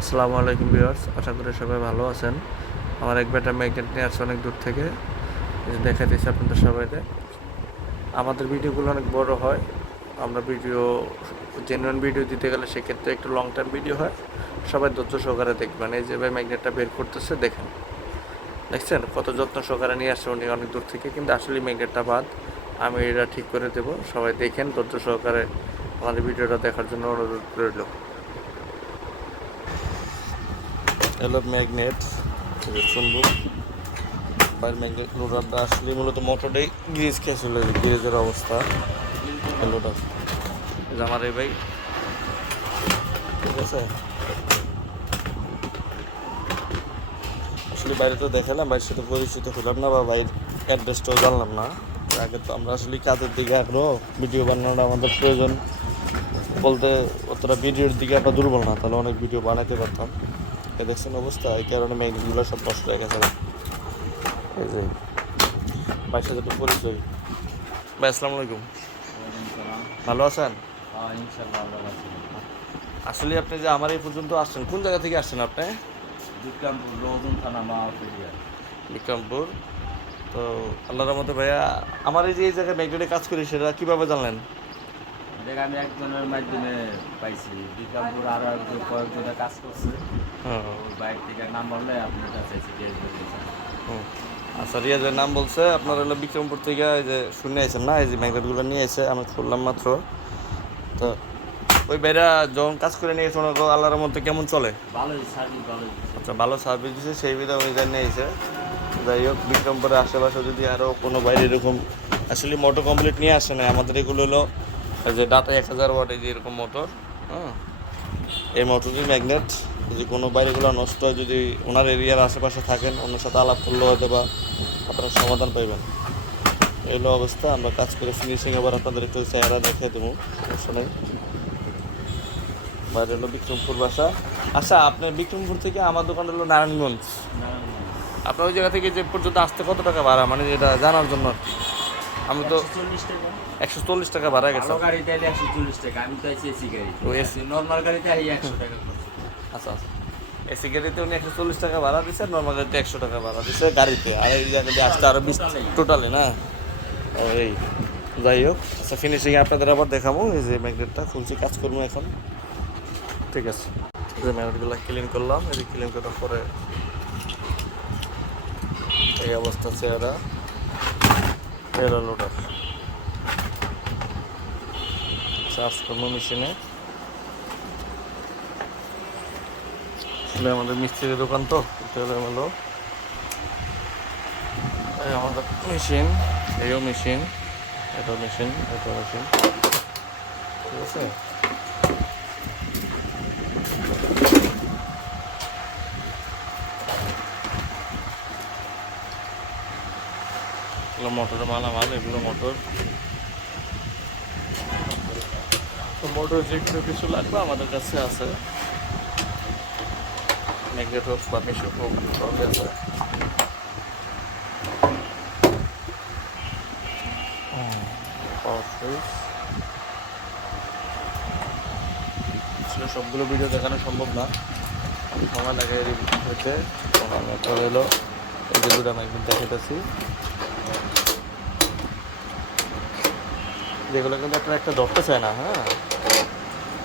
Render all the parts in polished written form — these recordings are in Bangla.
আসসালামু আলাইকুম ভিউয়ার্স, আশা করি সবাই ভালো আছেন। আমার এক বেটা ম্যাগনেট নিয়ে আসছে অনেক দূর থেকে, দেখা দিচ্ছে আপনাদের সবাইকে। আমাদের ভিডিওগুলো অনেক বড় হয়, আমরা ভিডিও জেনুইন ভিডিও দিতে গেলে সেক্ষেত্রে একটু লং টাইম ভিডিও হয়। সবাই ধৈর্য সহকারে দেখবেন। এই যে ভাই ম্যাগনেটটা বের করতেছে, দেখেন, দেখছেন কত যত্ন সহকারে নিয়ে আসছে উনি অনেক দূর থেকে, কিন্তু আসলে ম্যাগনেটটা বাদ। আমি এটা ঠিক করে দেবো, সবাই দেখেন ধৈর্য সহকারে। আমাদের ভিডিওটা দেখার জন্য অনুরোধ রইল। এলো ম্যাগনেট, চুম্বক বাইর ম্যাগনেট লোডারটা আসলে মূলত মোটরটাই গ্রিজ খেয়ে চলে যায়, গ্রিজের অবস্থা লোডার। আমার এই ভাই, ঠিক আছে। আসলে বাইরে তো দেখালাম, বাইরের সাথে পরিচিত হলাম না বা বাইরের অ্যাড্রেসটাও জানলাম না। আগে তো আমরা আসলে কাজের দিকে আগ্রহ, ভিডিও বানানোটা আমাদের প্রয়োজন বলতে অতটা ভিডিওর দিকে আমরা দুর্বল না, তাহলে অনেক ভিডিও বানাতে পারতাম। দেখছেন অবস্থা, এই কারণে ম্যাগনেটগুলো সব নষ্ট হয়ে গেছে। এই যে ভাইয়ের সাথে একটু পরিচয়। ভাই আসসালামু আলাইকুম, ভালো আছেন? আসলে আপনি যে আমার এই পর্যন্ত আসছেন, কোন জায়গা থেকে আসছেন আপনি? বিক্রমপুর রোজন থানা মাওয়া। বিক্রমপুর। তো আল্লাহর রহমতে ভাইয়া, আমার এই যে এই জায়গায় ম্যাগনেটে কাজ করি সেটা কীভাবে জানলেন? দেখ আমি একজনের মাধ্যমে পাইছি, বিক্রমপুর আরও একজন কয়েকজনে কাজ করছে। হ্যাঁ। ওই বাইক থেকে নাম বললে আপনার কাছে দিয়েছেন। হুম। আচ্ছা, রিয়াজের নাম বলছে, আপনার হলো বিক্রমপুর থেকে এই যে শুনে আইছেন না, এই যে ম্যাগনেটগুলো নিয়ে এসে আমি খুললাম মাত্র। তো ওই ভাইরা যখন কাজ করে নিয়ে এসে ওনাকে আল্লাহর মধ্যে কেমন চলে? ভালোই সার্ভিস ভালোই। আচ্ছা, ভালো সার্ভিস দিচ্ছে, সেই বিধায় উনি নিয়ে এসে। যাই হোক, বিক্রমপুরের আশেপাশে যদি আরও কোনো বাইরে এরকম আসলে মোটর কমপ্লিট নিয়ে আসে না, আমাদের এগুলো হলো এই যে ডাটা 1000 ওয়াট, এই যে এরকম মোটর। হ্যাঁ, এই মোটরই ম্যাগনেট। যদি কোনো বাইরেগুলো নষ্ট হয়, যদি ওনার এরিয়ার আশেপাশে থাকেন, ওনার সাথে আলাপ করলে হয়তো বা আপনারা সমাধান পাইবেন। এই হলো অবস্থা। আমরা কাজ করে ফিনিশিং আবার আপনাদের একটু চেহারা দেখিয়ে দেবো, সমস্যা নেই। বাইরে হলো বিক্রমপুর বাসা। আচ্ছা, আপনার বিক্রমপুর থেকে আমার দোকান হলো নারায়ণগঞ্জ। আপনার ওই জায়গা থেকে যে পর্যন্ত আসতে কত টাকা ভাড়া, মানে এটা জানার জন্য আর কি। আমি তো 140 টাকা। 140 টাকা ভাড়া গেছে। ভালো গাড়িতে এলে 140 টাকা, আমি তো আছি এসি গাড়ি। ও ওই এসি, নর্মাল গাড়িতে আই 100 টাকা খরচ। আচ্ছা আচ্ছা। এসি গাড়িতে উনি 140 টাকা ভাড়া দিচ্ছে, নর্মাল গাড়িতে 100 টাকা ভাড়া দিচ্ছে গাড়িতে, আর এই জায়গাতে আসতে আরও 20 টোটালি না। এই যাই হোক, আচ্ছা ফিনিশিংয়ে আপনাদের আবার দেখাবো। এই যে ম্যাগনেটটা খুলছি, কাজ করবো এখন, ঠিক আছে। যে ম্যাগনেটগুলো ক্লিন করলাম, এই যে ক্লিন করার পরে এই অবস্থা চেহারা। এরা লোডার চার্জ করবো মেশিনে। আসলে আমাদের মিস্ত্রির দোকান তো, হলো এই আমাদের মেশিন, এইও মেশিন, এটাও মেশিন, এটাও মেশিন, ঠিক আছে। এগুলো মোটরের মালামাল, এগুলো মোটর। তো মোটর যেগুলো কিছু লাগবে আমাদের কাছে আছে, ম্যাগনেট হোক বা মেশিন হোক, সবই আছে। পাওয়ার সুইচ, আসলে সবগুলো ভিডিও দেখানো সম্ভব না, সময় লাগে হইতে। আমি একটা হলো এই যে দুটো ম্যাগনেট দেখাইতেছি, যেগুলো কিন্তু একটা একটা ধরতে চায় না। হ্যাঁ,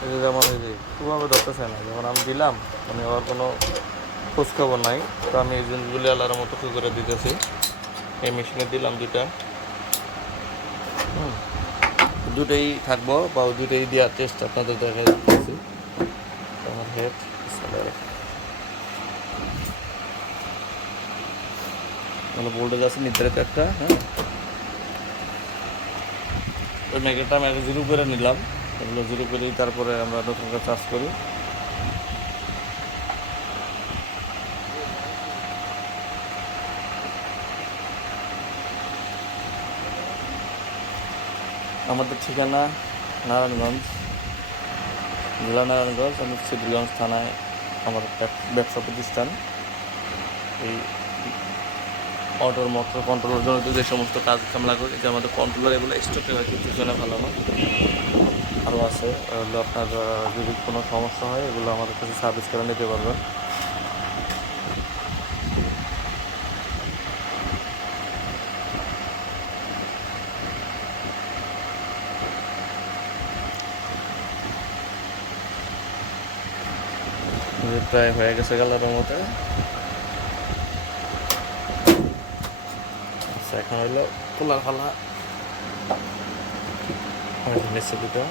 এই যে যেমন এই যে খুবভাবে ধরতে চায় না, যখন আমি দিলাম আমি আবার কোনো খোঁজখবর নাই। তো আমি এই জিনিসগুলি আল্লাহর মতো করে দিতেছি। এই মেশিনে দিলাম দুইটা, দুটোই থাকবো বা দুটোই দেওয়ার চেষ্টা আপনাদের দেখা দিতেছি। আমার হেড মানে ভোল্টেজ আছে নির্ধারিত একটা। হ্যাঁ, ওই ম্যাগনেটটা আমি আগে জিরো করে নিলাম, এগুলো জিরো করেই তারপরে আমরা নতুন করে চার্জ করি। আমাদের ঠিকানা নারায়ণগঞ্জ, জেলা নারায়ণগঞ্জ। আমি সিদ্ধিরগঞ্জ থানায় আমার ব্যবসা প্রতিষ্ঠান। এই অটোর মোটর কন্ট্রোলের জন্য যে সমস্ত কাজ কামলা করি, যে আমাদের কন্ট্রোলার এগুলো স্টকে হয় কিছু জনে ভালো না। আরও আছে, হলো আপনার যদি কোনো সমস্যা হয় এগুলো আমাদের কাছে সার্ভিস করে নিতে পারবেন। প্রায় হয়ে গেছে কালারের মতো। আচ্ছা, এখন হইলো তোলার ফালা। নিচে দুটো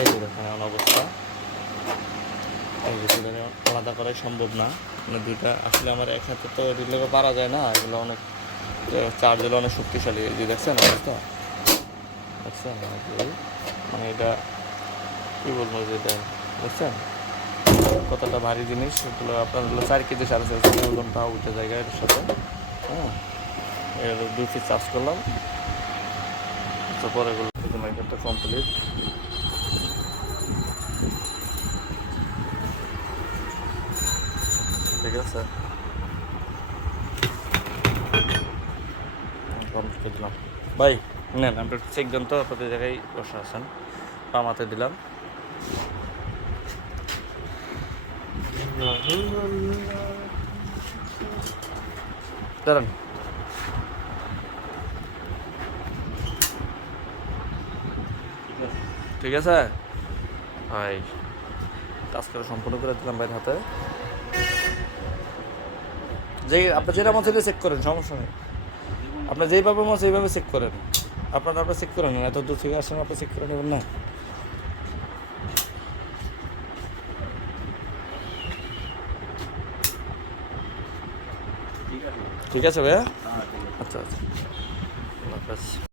এই যে দেখেন এমন অবস্থা। এই যে দুটো আলাদা করাই সম্ভব না, মানে দুইটা আসলে আমার এক হাতে তো রিলে পারা যায় না, এগুলো অনেক চার্জ হলো অনেক শক্তিশালী। এই যে দেখছেন অবস্থা, দেখছেন মানে এটা কী বলবো, যে এটা দেখছেন কতটা ভারী জিনিস। এগুলো আপনার হলো 4 কেজি 4.5 কেজি ওজন পাওয়া উঠে জায়গায় এর সাথে। হ্যাঁ, এর 2 পিস চার্জ করলাম। পরে এগুলো মাইকেটটা কমপ্লিট। ঠিক আছে, কমপ্লিট দিলাম। ভাই নেন, আপনি চেক দেন তো, প্রতি জায়গায় বসে আছেন। পামাতে দিলাম। দাঁড়ান, ঠিক আছে ভাই, কাজ করে সম্পূর্ণ করে দিলাম ভাইয়ের হাতে। যেই আপনি যেটা মন চাইলে চেক করেন, সমস্যা নেই। আপনার যেইভাবে মন সেইভাবে চেক করেন। আপনি চেক করে নেন, এত দূর থেকে আসেন, আপনি চেক করে নেবেন না। ঠিক আছে ভাইয়া, হ্যাঁ, ঠিক আছে। আচ্ছা আচ্ছা, আল্লাহ হাফেজ।